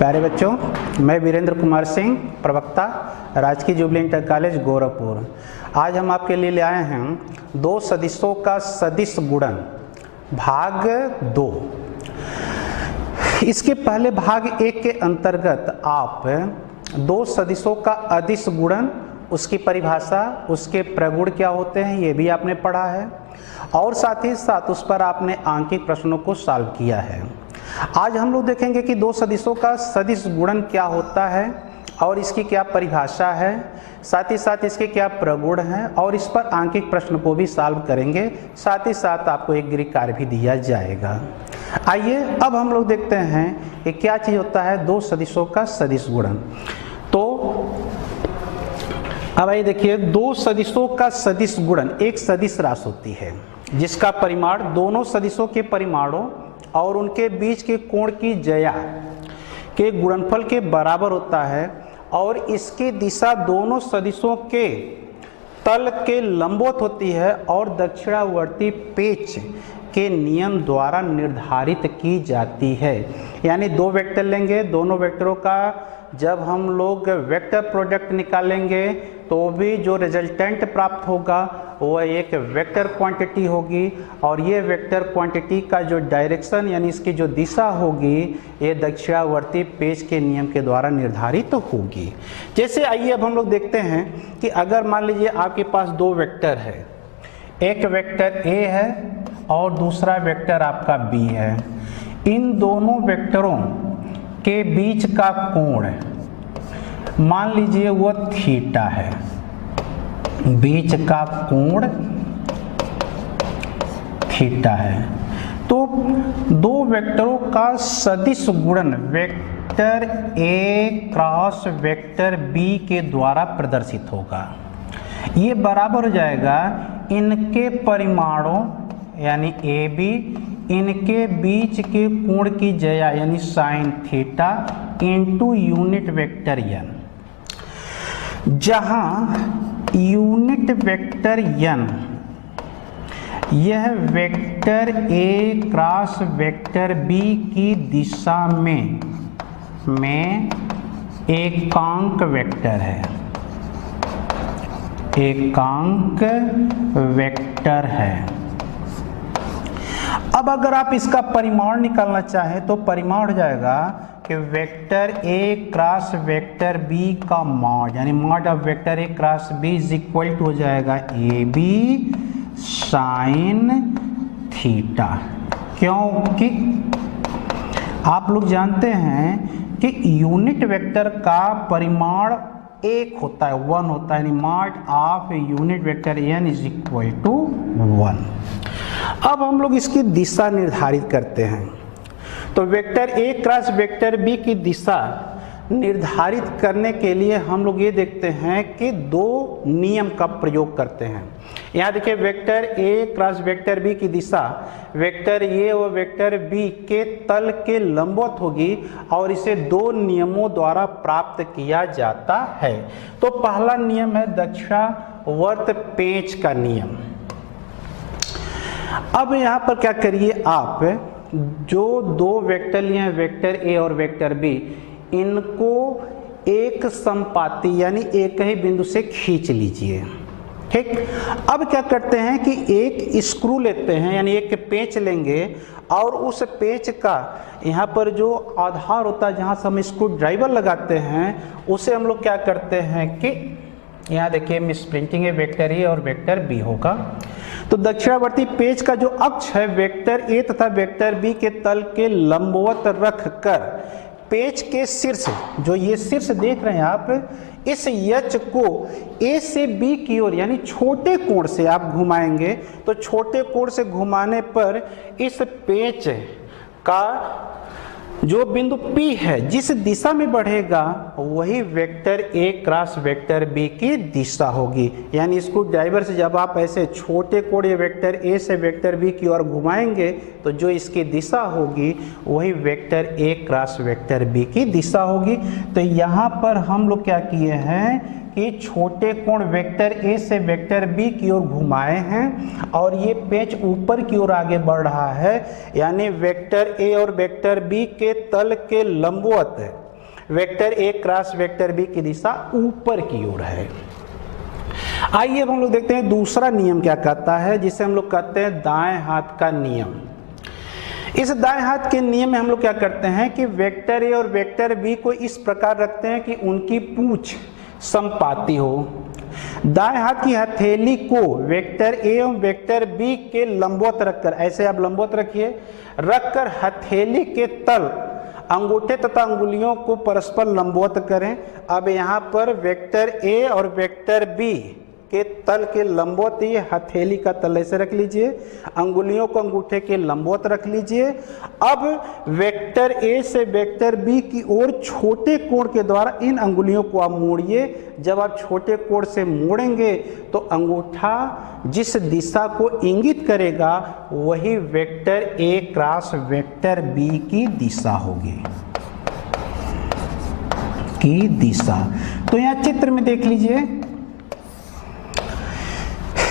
प्यारे बच्चों, मैं वीरेंद्र कुमार सिंह, प्रवक्ता, राजकीय जुबली इंटर कॉलेज गोरखपुर। आज हम आपके लिए ले आए हैं दो सदिशों का सदिश गुणन भाग 2। इसके पहले भाग 1 के अंतर्गत आप दो सदिशों का अदिश गुणन, उसकी परिभाषा, उसके प्रगुण क्या होते हैं, ये भी आपने पढ़ा है और साथ ही साथ उस पर आपने आंकिक प्रश्नों को सॉल्व किया है। आज हम लोग देखेंगे कि दो सदिशों का सदिश गुणन क्या होता है और इसकी क्या परिभाषा है, साथ ही साथ इसके क्या प्रगुण हैं और इस पर आंकिक प्रश्न को भी सॉल्व करेंगे। साथ ही साथ आपको एक गृह कार्य भी दिया जाएगा। आइए अब हम लोग देखते हैं कि क्या चीज़ होता है दो सदिशों का सदिश गुणन। तो अब आइए देखिए, दो सदिशों का सदिश गुणन एक सदिश राशि होती है जिसका परिमाण दोनों सदिशों के परिमाणों और उनके बीच के कोण की ज्या के गुणनफल के बराबर होता है और इसकी दिशा दोनों सदिशों के तल के लंबवत होती है और दक्षिणावर्ती पेच के नियम द्वारा निर्धारित की जाती है। यानी दो वेक्टर लेंगे, दोनों वेक्टरों का जब हम लोग वेक्टर प्रोडक्ट निकालेंगे तो भी जो रिजल्टेंट प्राप्त होगा वह एक वेक्टर क्वांटिटी होगी और ये वेक्टर क्वांटिटी का जो डायरेक्शन यानी इसकी जो दिशा होगी ये दक्षिणावर्ती पेच के नियम के द्वारा निर्धारित होगी। जैसे आइए अब हम लोग देखते हैं कि अगर मान लीजिए आपके पास दो वेक्टर है, एक वेक्टर A है और दूसरा वेक्टर आपका B है। इन दोनों वेक्टरों के बीच का कोण मान लीजिए वो थीटा है, बीच का कोण थीटा है। तो दो वेक्टरों का सदिश गुणन vector A cross vector B के द्वारा प्रदर्शित होगा। ये बराबर हो जाएगा इनके परिमाणों यानी AB, इनके बीच के कोण की ज्या यानी sign theta into unit vector n, जहां यूनिट वेक्टर n यह vector A cross vector B की दिशा में एकांक वेक्टर है, एकांक वेक्टर है। अब अगर आप इसका परिमाण निकालना चाहें तो परिमाण हो जाएगा कि vector A cross vector B का मॉड यानी mod of vector A cross B is equal to हो जाएगा AB साइन थीटा। क्योंकि आप लोग जानते हैं कि यूनिट वेक्टर का परिमाण एक होता है, 1 होता है, यानी mod of unit vector n is equal to 1। अब हम लोग इसकी दिशा निर्धारित करते हैं। तो vector A cross vector B की दिशा निर्धारित करने के लिए हम लोग ये देखते हैं कि दो नियम का प्रयोग करते हैं। यहाँ देखिए, vector A cross vector B की दिशा वेक्टर A और वेक्टर B के तल के लंबवत होगी और इसे दो नियमों द्वारा प्राप्त किया जाता है। तो पहला नियम है दक्षिणावर्त पेच का नियम। अब यहाँ पर क्या करिए, आप जो दो वेक्टर लिए हैं वेक्टर A और वेक्टर B, इनको एक संपाती यानी एक ही बिंदु से खींच लीजिए। ठीक, अब क्या करते हैं कि एक स्क्रू लेते हैं यानी एक पेंच लेंगे और उस पेंच का यहाँ पर जो आधार होता है जहाँ से हम स्क्रू ड्राइवर लगाते हैं उसे हम लोग क्या करते हैं कि यहाँ देखिए मिस प्रिंटिंग है, वेक्टर A और वेक्टर B होगा। तो दक्षिणावर्ती पेच का जो अक्ष है वेक्टर A तथा वेक्टर B के तल के लंबवत रखकर पेच के शीर्ष, जो ये शीर्ष देख रहे हैं आप, इस यच को A से B की ओर यानी छोटे कोण से आप घुमाएंगे तो छोटे कोण से घुमाने पर इस पेच का जो बिंदु P है जिस दिशा में बढ़ेगा वही vector A cross vector B की दिशा होगी। यानी इसको ड्राइवर से जब आप ऐसे छोटे कोण वेक्टर A से वेक्टर B की ओर घुमाएंगे तो जो इसकी दिशा होगी वही vector A cross vector B की दिशा होगी। तो यहाँ पर हम लोग क्या किए हैं कि छोटे कोण वेक्टर A से वेक्टर B की ओर घुमाए हैं और ये पेच ऊपर की ओर आगे बढ़ रहा है, यानी वेक्टर A और वेक्टर B के तल के लंबवत vector A cross vector B की दिशा ऊपर की ओर है। आइए अब हम लोग देखते हैं दूसरा नियम क्या कहता है, जिसे हम लोग कहते हैं दाएं हाथ का नियम। इस दाएं हाथ के नियम में हम लोग क्या करते हैं कि वेक्टर ए और वेक्टर बी को इस प्रकार रखते हैं कि उनकी पूंछ समपाती हो। दाएं हाथ की हथेली को वेक्टर ए और वेक्टर बी के लंबवत रखकर, ऐसे आप लंबवत रखिए, रखकर हथेली के तल अंगूठे तथा अंगुलियों को परस्पर लंबवत करें। अब यहाँ पर वेक्टर ए और वेक्टर बी के तल के लंबवत, ये हथेली का तल ऐसे रख लीजिए, अंगुलियों को अंगूठे के लंबवत रख लीजिए। अब वेक्टर ए से वेक्टर बी की ओर छोटे कोण के द्वारा इन अंगुलियों को आप मोड़िए। जब आप छोटे कोण से मोड़ेंगे तो अंगूठा जिस दिशा को इंगित करेगा वही vector A cross vector B की दिशा होगी, की दिशा। तो यहाँ चित्र में देख लीजिए,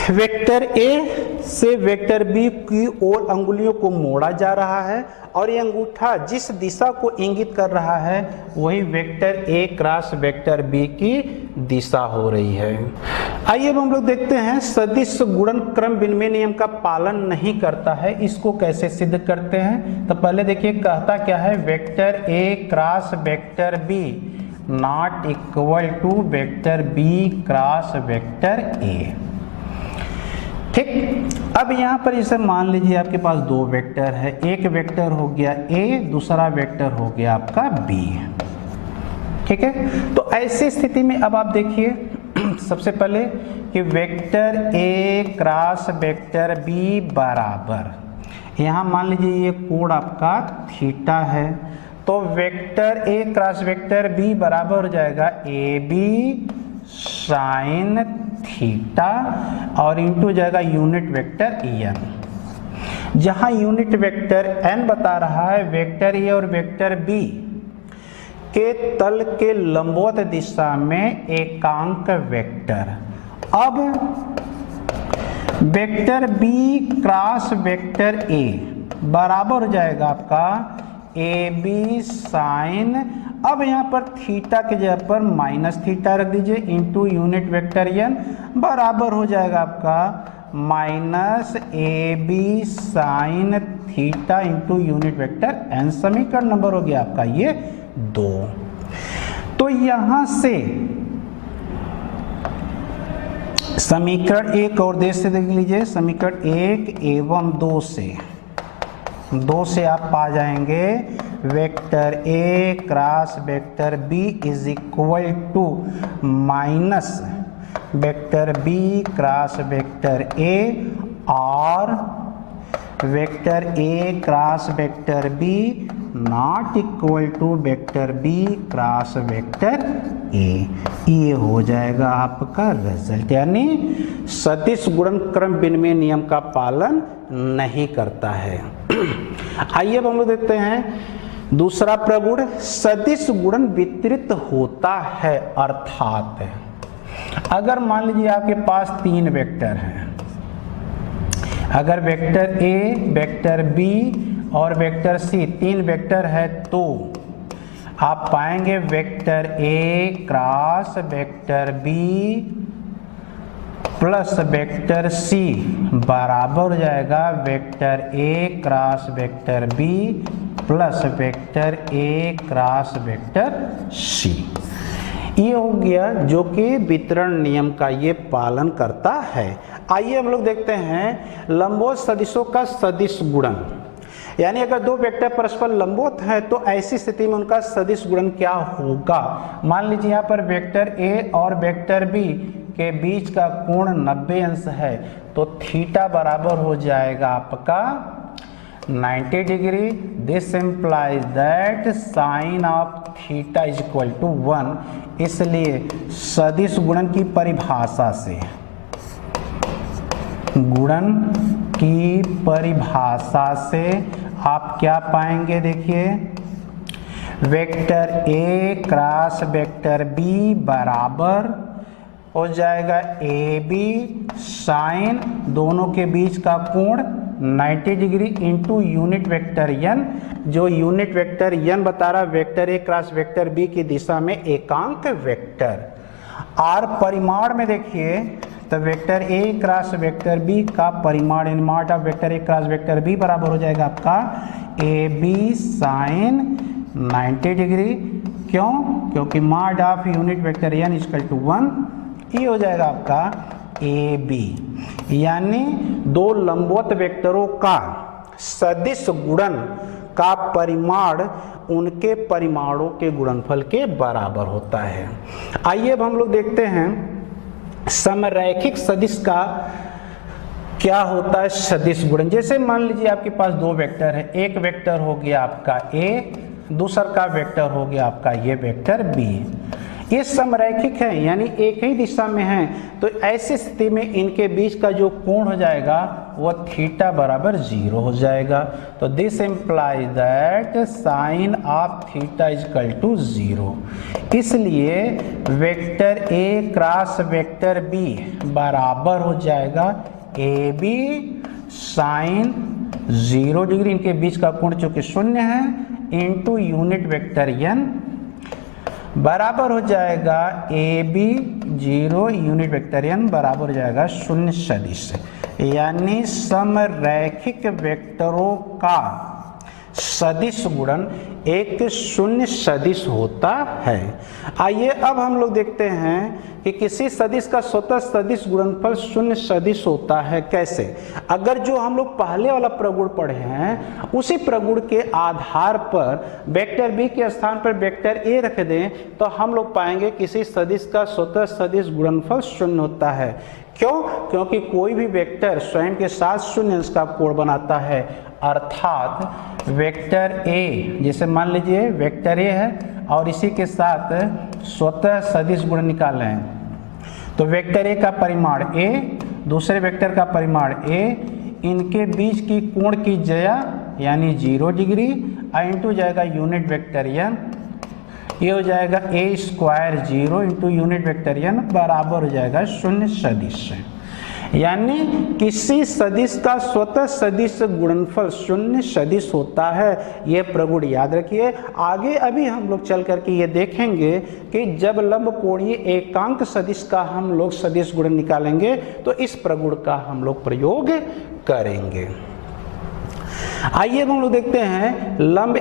वेक्टर ए से वेक्टर बी की ओर अंगुलियों को मोड़ा जा रहा है और ये अंगूठा जिस दिशा को इंगित कर रहा है वही vector A cross vector B की दिशा हो रही है। आइए अब हम लोग देखते हैं सदिश गुणन क्रम विनिमय नियम का पालन नहीं करता है, इसको कैसे सिद्ध करते हैं। तो पहले देखिए कहता क्या है, vector A cross vector B not equal to vector B cross vector A. ठीक, अब यहाँ पर जैसे मान लीजिए आपके पास दो वेक्टर है, एक वेक्टर हो गया ए, दूसरा वेक्टर हो गया आपका बी। ठीक है, तो ऐसी स्थिति में अब आप देखिए सबसे पहले कि vector A cross vector B बराबर, यहाँ मान लीजिए ये कोण आपका थीटा है, तो vector A cross vector B बराबर हो जाएगा ए बी साइन थीटा और इंटू जाएगा यूनिट वेक्टर एन। जहां यूनिट वेक्टर एन बता रहा है वेक्टर ए और वेक्टर बी के तल के लंबवत दिशा में एकांक वेक्टर। अब vector B cross vector A बराबर हो जाएगा आपका ए बी साइन, अब यहाँ पर थीटा के जगह पर माइनस थीटा रख दीजिए, इंटू यूनिट वेक्टर एन बराबर हो जाएगा आपका minus A B sine theta into unit vector N. समीकरण नंबर हो गया आपका ये 2। तो यहां से समीकरण 1 और देख लीजिए, समीकरण 1 एवं 2 से आप पा जाएंगे vector A cross vector B is equal to minus vector B cross vector A और vector A cross vector B not equal to vector B cross vector A. ये हो जाएगा आपका रिजल्ट, यानी सदिश गुणन क्रम विनिमय नियम का पालन नहीं करता है। आइए अब हम लोग देखते हैं दूसरा प्रगुण, सदिश गुणन वितरित होता है। अर्थात अगर मान लीजिए आपके पास 3 वेक्टर हैं, अगर वेक्टर ए वेक्टर बी और वेक्टर सी 3 वेक्टर है, तो आप पाएंगे vector A cross vector B plus vector C बराबर हो जाएगा vector A cross vector B plus vector A cross vector C. ये हो गया जो कि वितरण नियम का ये पालन करता है। आइए हम लोग देखते हैं लंबवत सदिशों का सदिश गुणन, यानी अगर 2 वेक्टर परस्पर लंबवत है तो ऐसी स्थिति में उनका सदिश गुणन क्या होगा। मान लीजिए यहाँ पर वेक्टर ए और वेक्टर बी के बीच का कोण 90 अंश है, तो थीटा बराबर हो जाएगा आपका 90 degree. This implies that sine of theta is equal to 1। इसलिए सदिश गुणन की परिभाषा से, गुणन की परिभाषा से आप क्या पाएंगे, देखिए vector A cross vector B बराबर हो जाएगा ए बी साइन, दोनों के बीच का कोण 90 degree into unit vector N, जो यूनिट वेक्टर n बता रहा vector A cross vector B की दिशा में एकांक वेक्टर। और परिमाण में देखिए तो vector A cross vector B का परिमाण in mod of vector A cross vector B बराबर हो जाएगा आपका ए बी साइन 90 डिग्री। क्यों? क्योंकि mod of unit vector n equal to 1, ये हो जाएगा आपका ए बी। यानी दो लंबवत वेक्टरों का सदिश गुणन का परिमाण उनके परिमाणों के गुणनफल के बराबर होता है। आइए अब हम लोग देखते हैं समरैखिक सदिश का क्या होता है सदिश गुणन। जैसे मान लीजिए आपके पास दो वेक्टर है, एक वेक्टर हो गया आपका ए, दूसरा का वेक्टर हो गया आपका ये वेक्टर बी। ये समरैखिक है यानी एक ही दिशा में है, तो ऐसी स्थिति में इनके बीच का जो कोण हो जाएगा वह थीटा बराबर 0 हो जाएगा। तो this implies that sine of theta is equal to 0। इसलिए vector A cross vector B बराबर हो जाएगा ए बी साइन 0 डिग्री, इनके बीच का कोण चूंकि 0 है, इंटू यूनिट वेक्टर n बराबर हो जाएगा A B 0 unit vector n बराबर हो जाएगा 0 सदिश। यानी समरैखिक वेक्टरों का सदिश गुणन एक 0 सदिश होता है। आइए अब हम लोग देखते हैं कि किसी सदिश का स्वतः सदिश गुणनफल 0 सदिश होता है कैसे। अगर जो हम लोग पहले वाला प्रगुण पढ़े हैं उसी प्रगुण के आधार पर वेक्टर बी के स्थान पर वेक्टर ए रख दें तो हम लोग पाएंगे किसी सदिश का स्वतः सदिश गुणनफल 0 होता है। क्यों? क्योंकि कोई भी वेक्टर स्वयं के साथ 0 अंश का कोण बनाता है। अर्थात वेक्टर ए, जैसे मान लीजिए वेक्टर ए है और इसी के साथ स्वतः सदिश गुणन निकालें तो वेक्टर ए का परिमाण ए, दूसरे वेक्टर का परिमाण ए, इनके बीच की कोण की जया यानी 0 डिग्री इंटू जाएगा यूनिट वेक्टर n, ये हो जाएगा A square 0 into unit vector n बराबर हो जाएगा 0 सदिश। यानी किसी सदिश का स्वतः सदिश गुणनफल 0 सदिश होता है। ये प्रगुण याद रखिए। आगे अभी हम लोग चल करके ये देखेंगे कि जब लंब कोणीय एकांक सदिश का हम लोग सदिश गुणन निकालेंगे तो इस प्रगुण का हम लोग प्रयोग करेंगे। आइए हम लोग देखते हैं लंब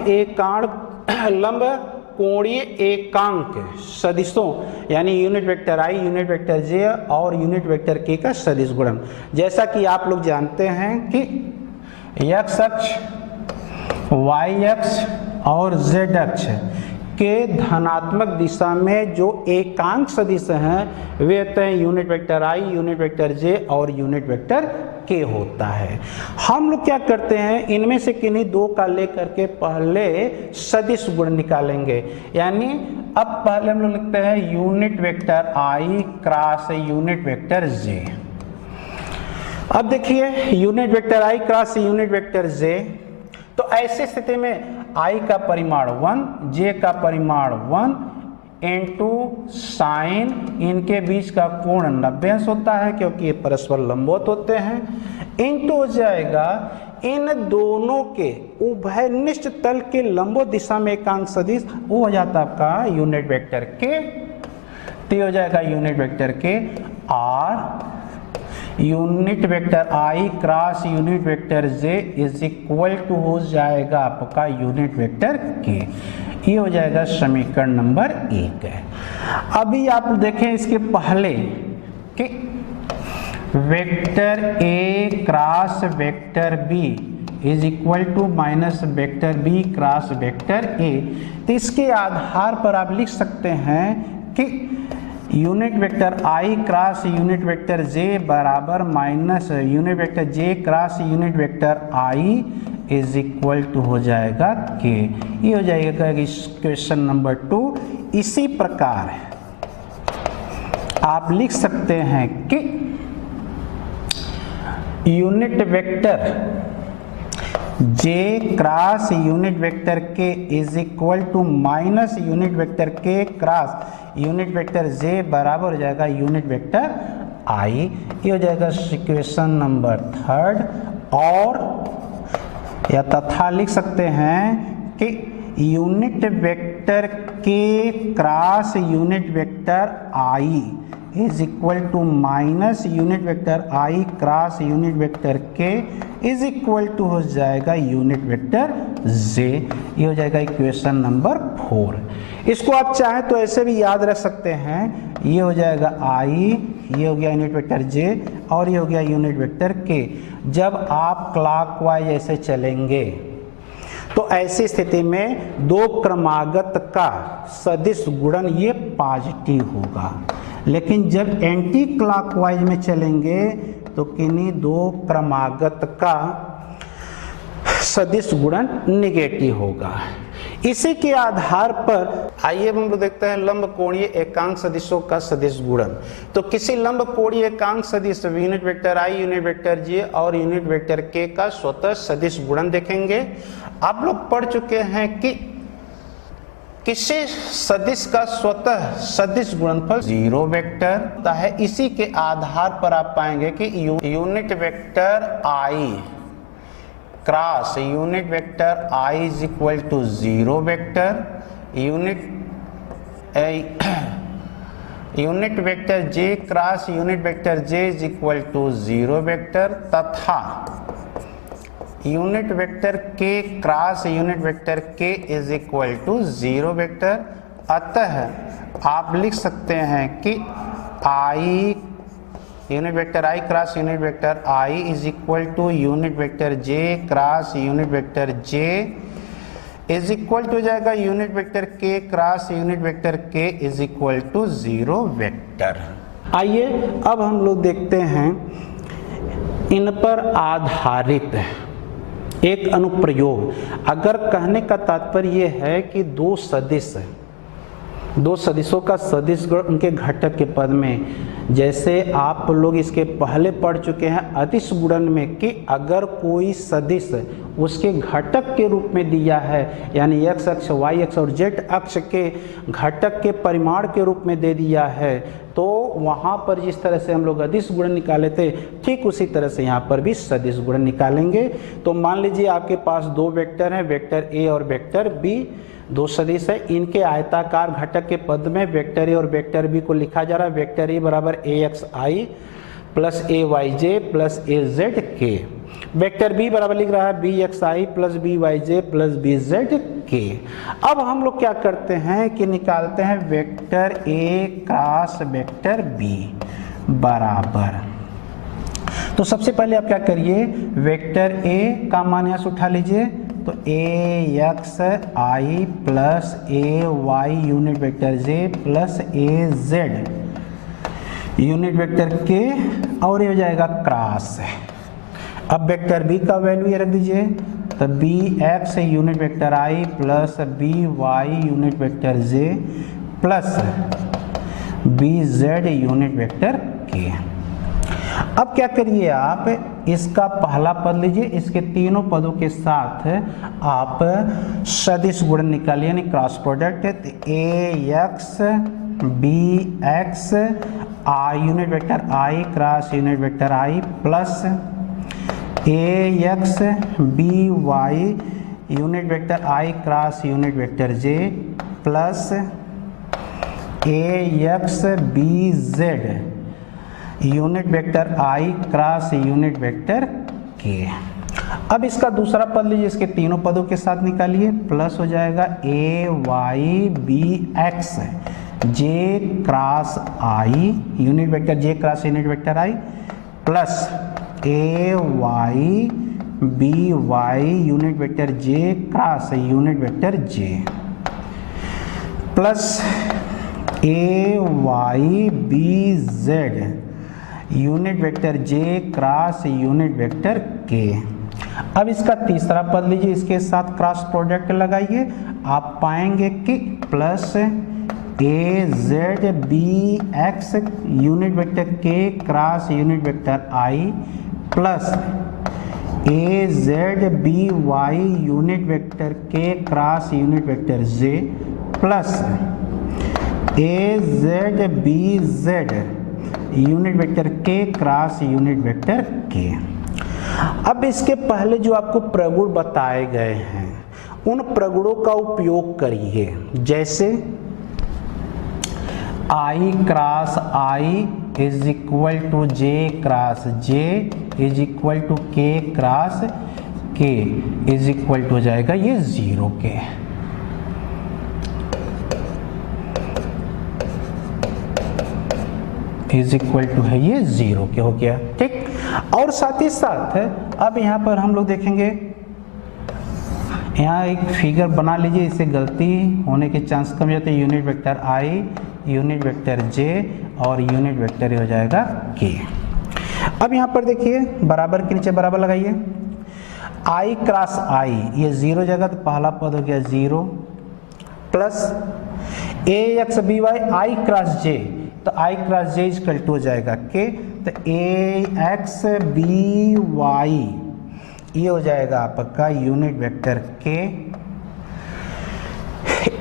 कोणीय एकांक सदिशों यानी यूनिट वेक्टर आई, यूनिट वेक्टर जे और यूनिट वेक्टर के का सदिश गुणन। जैसा कि आप लोग जानते हैं कि x अक्ष, y अक्ष और z अक्ष के धनात्मक दिशा में जो एकांक सदिश हैं वे होते हैं यूनिट वेक्टर आई, यूनिट वेक्टर जे और यूनिट वेक्टर के होता है। हम लोग क्या करते हैं इनमें से किन्हीं दो का लेकर के पहले सदिश गुण निकालेंगे। यानी अब पहले हम लोग लिखते हैं unit vector I cross unit vector जे। अब देखिए unit vector I cross unit vector जे, तो ऐसी स्थिति में आई का परिमाण 1, जे का परिमाण 1 इंटू साइन, इनके बीच का कोण 90 अंश होता है क्योंकि ये परस्पर लंबवत होते हैं, इंटू हो जाएगा इन दोनों के उभयनिष्ठ तल के लंबवत दिशा में एकांक सदिश, वो हो जाता है आपका यूनिट वेक्टर के, तो हो जाएगा unit vector K are unit vector I cross unit vector J is equal to हो जाएगा आपका यूनिट वेक्टर के। ये हो जाएगा समीकरण नंबर 1 है। अभी आप देखें इसके पहले कि vector A cross vector B is equal to minus vector B cross vector A, तो इसके आधार पर आप लिख सकते हैं कि unit vector I cross unit vector J बराबर minus unit vector J cross unit vector I is equal to हो जाएगा के। ये हो जाएगा क्वेश्चन नंबर 2। इसी प्रकार आप लिख सकते हैं कि unit vector J cross unit vector K is equal to minus unit vector K cross unit vector J बराबर हो जाएगा यूनिट वेक्टर आई। ये हो जाएगा क्वेश्चन नंबर 3। और या तथा लिख सकते हैं कि unit vector K cross unit vector I is equal to minus unit vector I cross unit vector K is equal to हो जाएगा यूनिट वेक्टर जे। ये हो जाएगा इक्वेशन नंबर 4। इसको आप चाहें तो ऐसे भी याद रख सकते हैं, ये हो जाएगा आई, ये हो गया यूनिट वेक्टर जे और ये हो गया यूनिट वेक्टर के। जब आप क्लॉकवाइज ऐसे चलेंगे तो ऐसी स्थिति में दो क्रमागत का सदिश गुणन ये पॉजिटिव होगा, लेकिन जब एंटी क्लॉकवाइज में चलेंगे तो किन्हीं दो क्रमागत का सदिश गुणन निगेटिव होगा। इसी के आधार पर आइए हम लोग देखते हैं लंब कोणीय एकांक सदिशों का सदिश गुणन। तो किसी लंब कोणीय एकांक सदिश यूनिट वेक्टर आई, यूनिट वेक्टर जे और यूनिट वेक्टर के का स्वतः सदिश गुणन देखेंगे। आप लोग पढ़ चुके हैं कि किसी सदिश का स्वतः सदिश गुणनफल जीरो वेक्टर होता है। इसी के आधार पर आप पाएंगे कि unit vector I cross unit vector I is equal to zero vector, unit vector J cross unit vector J is equal to zero vector तथा unit vector K cross unit vector K is equal to zero vector. अतः आप लिख सकते हैं कि I unit vector I cross unit vector I is equal to unit vector J cross unit vector J is equal to जाएगा unit vector K cross unit vector K is equal to zero vector. आइए अब हम लोग देखते हैं इन पर आधारित एक अनुप्रयोग। अगर कहने का तात्पर्य यह है कि दो सदिशों का सदिश गुण उनके घटक के पद में, जैसे आप लोग इसके पहले पढ़ चुके हैं अदिश गुणन में कि अगर कोई सदिश उसके घटक के रूप में दिया है, यानी x अक्ष y अक्ष और z अक्ष के घटक के परिमाण के रूप में दे दिया है, तो वहाँ पर जिस तरह से हम लोग अदिश गुणन निकाले थे ठीक उसी तरह से यहाँ पर भी सदिश गुणन निकालेंगे। तो मान लीजिए आपके पास दो वेक्टर हैं, वेक्टर ए और वेक्टर बी, दो सदिश है। इनके आयताकार घटक के पद में वेक्टर ए और वेक्टर बी को लिखा जा रहा है। वेक्टर ए बराबर ए x I plus A Y J plus A Z के, वेक्टर बी बराबर लिख रहा है बी एक्स आई प्लस बी वाई जे प्लस बी जेड के। अब हम लोग क्या करते हैं कि निकालते हैं vector A cross vector B बराबर। तो सबसे पहले आप क्या करिए, वेक्टर ए का मान यहाँ से उठा लीजिए, तो ए x I plus A Y unit vector J plus A Z unit vector के, और ये हो जाएगा क्रॉस। अब वेक्टर बी का वैल्यू ये रख दीजिए, तो B X unit vector I plus B Y unit vector J plus B Z unit vector K. अब क्या करिए, आप इसका पहला पद लीजिए, इसके तीनों पदों के साथ आप सदिश गुणन निकालिए, यानी cross product. A X B X I unit vector I cross unit vector I plus A X B Y unit vector I cross unit vector J plus A X B Z unit vector I cross unit vector K. अब इसका दूसरा पद लीजिए, इसके तीनों पदों के साथ निकालिए, प्लस हो जाएगा A Y B X J cross I unit vector J cross unit vector I plus A Y B Y unit vector J cross unit vector J plus A Y B Z unit vector J cross unit vector K. अब इसका तीसरा पद लीजिए, इसके साथ cross product लगाइए, आप पाएंगे कि plus A Z B X unit vector K cross unit vector I plus A Z B Y unit vector K cross unit vector J plus A Z B Z unit vector K cross unit vector K. अब इसके पहले जो आपको प्रगुण बताए गए हैं उन प्रगुणों का उपयोग करिए, जैसे I cross I is equal to J cross J is equal to K cross K is equal to हो जाएगा ये 0 के। इज इक्वल टू है ये 0 के हो गया, ठीक। और साथ ही साथ अब यहाँ पर हम लोग देखेंगे, यहाँ एक फिगर बना लीजिए, इससे गलती होने के चांस कम जाते हैं। Unit vector I, unit vector J और यूनिट वेक्टर हो जाएगा K। अब यहाँ पर देखिए बराबर के नीचे बराबर लगाइए, I क्रॉस I ये 0 जगह तो पहला पद हो गया 0 plus AX BY I cross J, तो I cross J equal to हो जाएगा K, तो AX BY ये हो जाएगा आपका unit vector K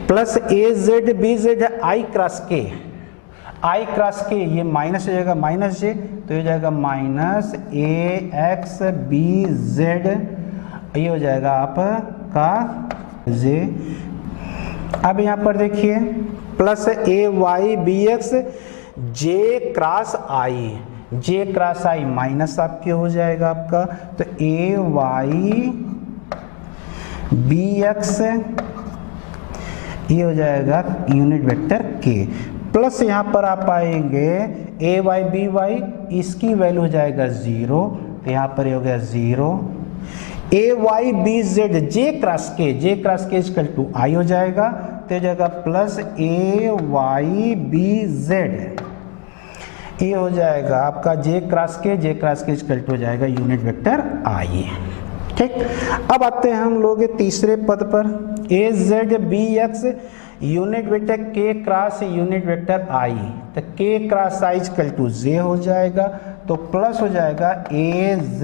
plus AZ BZ I cross K, I cross K ये माइनस हो जाएगा माइनस J, तो ये हो जाएगा माइनस AX BZ ये हो जाएगा आपका J। अब यहाँ पर देखिए plus AY BX J cross I, J cross I minus आपके हो जाएगा आपका, तो AY BX ये हो जाएगा यूनिट वेक्टर K प्लस यहाँ पर आप पाएंगे AY BY इसकी वैल्यू हो जाएगा 0, तो यहाँ पर ये हो गया 0। AY BZ J cross K, J cross K equal to I हो जाएगा, तो हो जाएगा प्लस AY BZ ये हो जाएगा आपका J cross K equal to हो जाएगा यूनिट वेक्टर I, ठीक। अब आते हैं हम लोग तीसरे पद पर, AZ BX unit vector K cross unit vector I, तो K cross I equal to J हो जाएगा, तो प्लस हो जाएगा AZ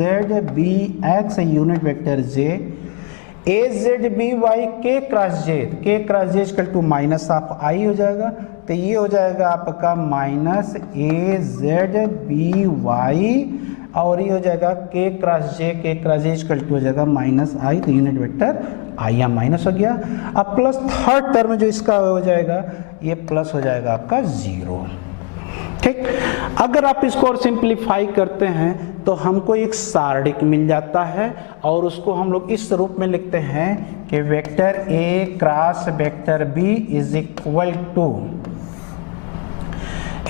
BX unit vector J, AZ BY K cross J, K cross J equal to minus of I हो जाएगा, तो ये हो जाएगा आपका माइनस AZ BY और ये हो जाएगा K cross J equal to हो जाएगा माइनस I, तो यूनिट वेक्टर I यहाँ माइनस हो गया। अब प्लस थर्ड टर्म जो इसका हो जाएगा ये प्लस हो जाएगा आपका 0, ठीक। अगर आप इसको और सिंप्लीफाई करते हैं तो हमको एक सारणिक मिल जाता है और उसको हम लोग इस रूप में लिखते हैं कि vector A cross vector B is equal to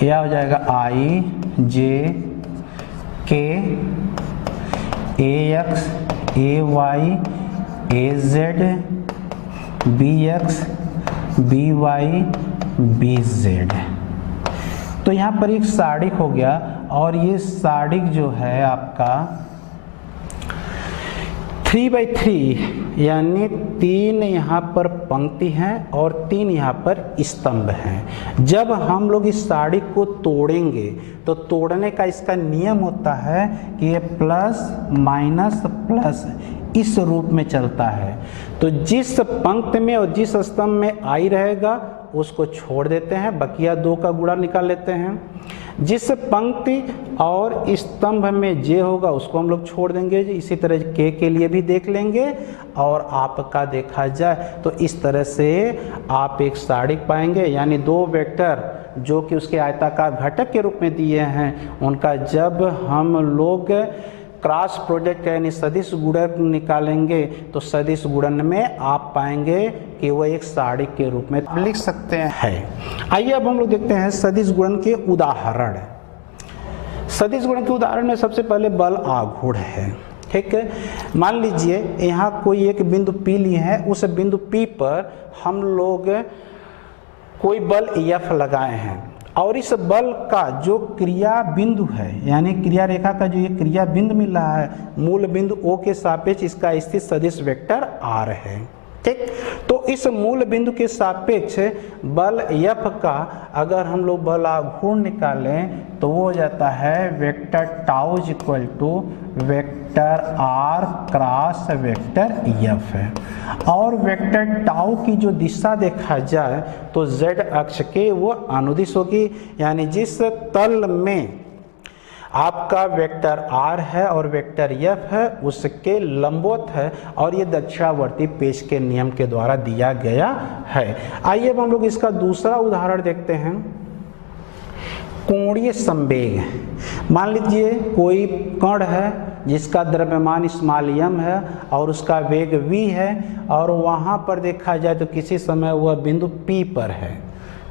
यह हो जाएगा I J K AX AY AZ BX BY BZ। तो यहाँ पर एक सारणिक हो गया और ये सारणिक जो है आपका 3/3 यानी 3 यहाँ पर पंक्ति हैं और 3 यहाँ पर स्तंभ हैं। जब हम लोग इस सारणिक को तोड़ेंगे तो तोड़ने का इसका नियम होता है कि ये प्लस माइनस प्लस इस रूप में चलता है, तो जिस पंक्ति में और जिस स्तंभ में I रहेगा उसको छोड़ देते हैं, बकिया 2 का गुणा निकाल लेते हैं। जिस पंक्ति और स्तंभ में J होगा उसको हम लोग छोड़ देंगे। इसी तरह K के लिए भी देख लेंगे और आपका देखा जाए तो इस तरह से आप एक सारणिक पाएंगे, यानी 2 वेक्टर जो कि उसके आयताकार घटक के रूप में दिए हैं उनका जब हम लोग क्रॉस प्रोडक्ट यानी सदिश गुणन निकालेंगे तो सदिश गुणन में आप पाएंगे कि वो एक सारणिक के रूप में लिख सकते हैं। आइए अब हम लोग देखते हैं सदिश गुणन के उदाहरण। सदिश गुणन के उदाहरण में सबसे पहले बल आघूर्ण है, ठीक है। मान लीजिए यहाँ कोई एक बिंदु P लिए है, उस बिंदु P पर हम लोग कोई बल F लगाए हैं और इस बल का जो क्रिया बिंदु है यानी क्रिया रेखा का जो ये क्रिया बिंदु मिल रहा है मूल बिंदु O के सापेक्ष इसका स्थित सदिश वेक्टर R है, ठीक। तो इस मूल बिंदु के सापेक्ष बल F का अगर हम लोग बल आघूर्ण निकालें तो वो हो जाता है vector tau equal to vector R cross vector F है। और वेक्टर टाउ की जो दिशा देखा जाए तो Z अक्ष के वो अनुदिश होगी, यानी जिस तल में आपका वेक्टर r है और वेक्टर f है, उसके लंबवत है और ये दक्षिणावर्ती पेश के नियम के द्वारा दिया गया है। आइए अब हम लोग इसका दूसरा उदाहरण देखते हैं। कोणीय संवेग। मान लीजिए कोई कण है जिसका द्रव्यमान स्मॉल m है और उसका वेग v है और वहाँ पर देखा जाए तो किसी समय वह बिंदु P पर है,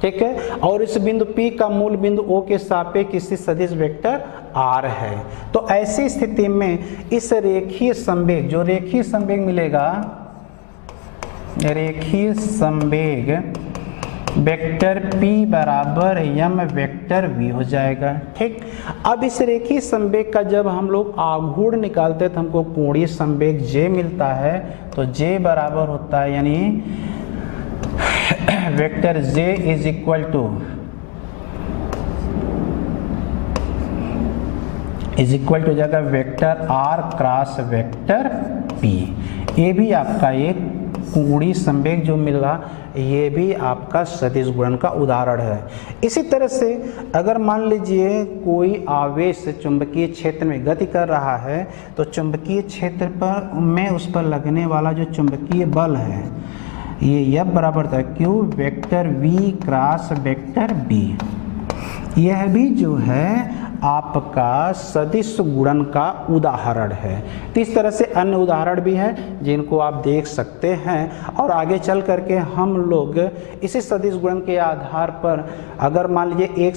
ठीक है, और इस बिंदु P का मूल बिंदु O के सापेक्ष किसी सदिश वेक्टर R है। तो ऐसी स्थिति में इस रेखीय संवेग, जो रेखीय संवेग मिलेगा, रेखीय संवेग वेक्टर P बराबर m वेक्टर V हो जाएगा। ठीक, अब इस रेखीय संवेग का जब हम लोग आघूर्ण निकालते हैं तो हमको कोणीय संवेग J मिलता है। तो J बराबर होता है, यानी vector J is equal to हो जाएगा vector R cross vector P। ये भी आपका एक कोणीय संवेग जो मिला, ये भी आपका सदिश गुणन का उदाहरण है। इसी तरह से अगर मान लीजिए कोई आवेश चुंबकीय क्षेत्र में गति कर रहा है तो चुंबकीय क्षेत्र पर में उस पर लगने वाला जो चुंबकीय बल है, ये F बराबर था Q vector V cross vector B। यह भी जो है आपका सदिश गुणन का उदाहरण है। तो इस तरह से अन्य उदाहरण भी हैं जिनको आप देख सकते हैं और आगे चल करके हम लोग इसी सदिश गुणन के आधार पर अगर मान लीजिए एक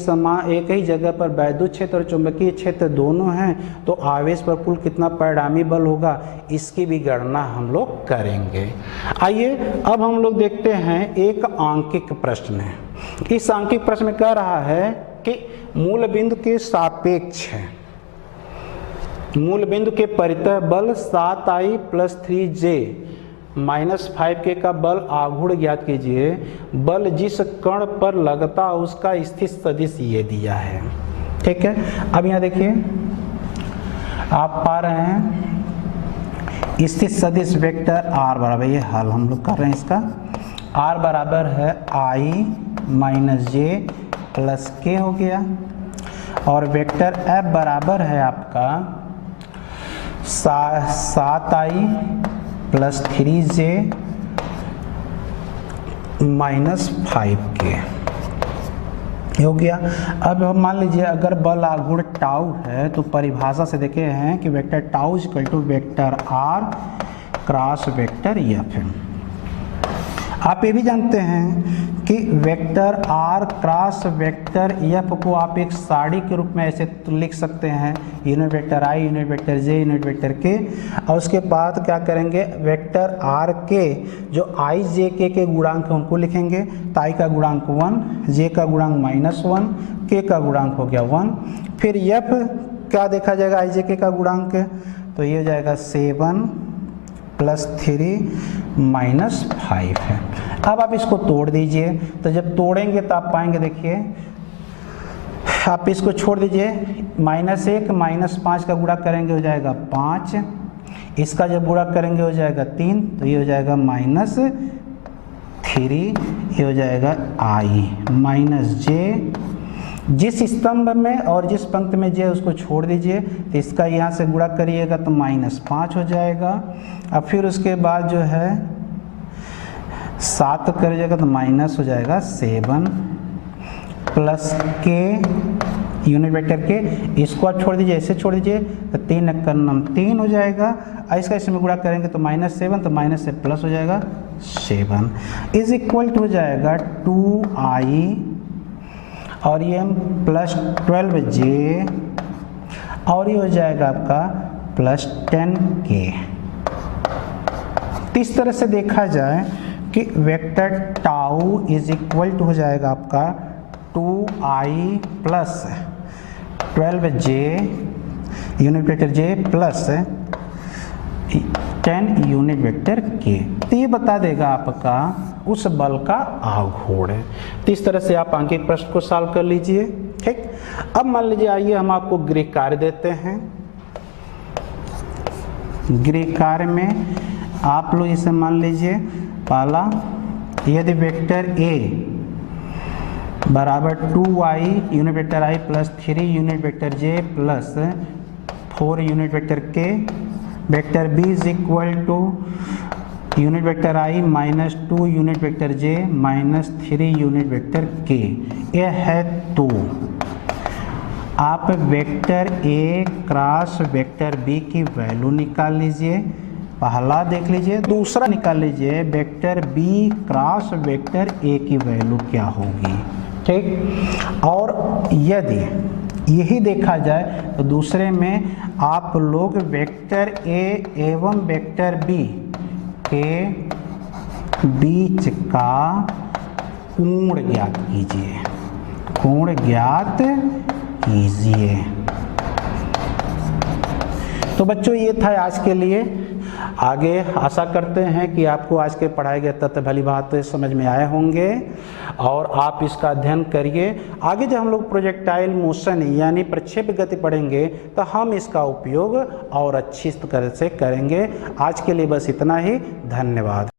ही जगह पर वैद्युत क्षेत्र और चुंबकीय क्षेत्र दोनों हैं तो आवेश पर कुल कितना परिणामी बल होगा, इसकी भी गणना हम लोग करेंगे। आइए अब हम लोग देखते हैं एक आंकिक प्रश्न है। इस आंकिक प्रश्न में कह रहा है कि मूल बिंदु के सापेक्ष है, मूल बिंदु के परितः बल 7i + 3j - 5k का बल आघूर्ण ज्ञात कीजिए। बल जिस कण पर लगता उसका स्थित सदिश ये दिया है। ठीक है, अब यहाँ देखिए आप पा रहे हैं स्थित सदिश वेक्टर r बराबर, ये हल हम लोग कर रहे हैं इसका, r बराबर है i - j + k हो गया और वेक्टर f बराबर है आपका 7i + 3j - 5k हो गया। अब हम मान लीजिए अगर बल आघूर्ण टाउ है तो परिभाषा से देखे हैं कि vector tau = vector r cross vector f है। आप ये भी जानते हैं कि vector r cross vector f को आप एक सारणी के रूप में ऐसे लिख सकते हैं, unit vector i, unit vector j, unit vector k, और उसके बाद क्या करेंगे, वेक्टर r के जो i j k के गुणांक हैं उनको लिखेंगे। तो i का गुणांक 1, j का गुणांक -1, k का गुणांक हो गया 1। फिर f क्या देखा जाएगा, i j k का गुणांक, तो ये हो जाएगा 7 + 3 - 5 है। अब आप इसको तोड़ दीजिए, तो जब तोड़ेंगे तो आप पाएंगे, देखिए आप इसको छोड़ दीजिए, -1 - 5 का गुणा करेंगे हो जाएगा 5, इसका जब गुणा करेंगे हो जाएगा 3, तो ये हो जाएगा -3, ये हो जाएगा i - j, जिस स्तंभ में और जिस पंक्ति में j उसको छोड़ दीजिए, तो इसका यहाँ से गुणा करिएगा तो -5 हो जाएगा। अब फिर उसके बाद जो है 7 करिएगा तो माइनस हो जाएगा 7 + k यूनिट वेक्टर के, इसको आप छोड़ दीजिए, ऐसे छोड़ दीजिए तो 3 × 3 हो जाएगा। इसका इसमें गुणा करेंगे तो -7, तो माइनस से प्लस हो जाएगा 7 इज इक्वल टू हो जाएगा 2i और ये +12j और ये हो जाएगा आपका +10k। तो इस तरह से देखा जाए कि vector tau is equal to हो जाएगा आपका 2i + 12j unit vector j plus 10 unit vector k। तो ये बता देगा आपका उस बल का आघूर्ण। तो इस तरह से आप आंकिक प्रश्न को सॉल्व कर लीजिए। ठीक, अब मान लीजिए, आइए हम आपको गृह कार्य देते हैं। गृह कार्य में आप लोग इसे मान लीजिए, पहला, यदि वेक्टर a बराबर 2i unit vector i plus 3 unit vector j plus 4 unit vector k, vector b is equal to unit vector i माइनस 2 unit vector j minus 3 unit vector k। यह है तो आप vector a cross vector b की value निकाल लीजिए, पहला देख लीजिए। दूसरा निकाल लीजिए vector b cross vector a की वैल्यू क्या होगी, ठीक। और यदि यही देखा जाए तो दूसरे में आप लोग वेक्टर a एवं वेक्टर b के बीच का कोण ज्ञात कीजिए, कोण ज्ञात कीजिए। तो बच्चों ये था आज के लिए। आगे आशा करते हैं कि आपको आज के पढ़ाए गए तथ्य भली बात समझ में आए होंगे और आप इसका अध्ययन करिए। आगे जब हम लोग प्रोजेक्टाइल मोशन यानी प्रक्षेप गति पढ़ेंगे तो हम इसका उपयोग और अच्छी तरह से करेंगे। आज के लिए बस इतना ही, धन्यवाद।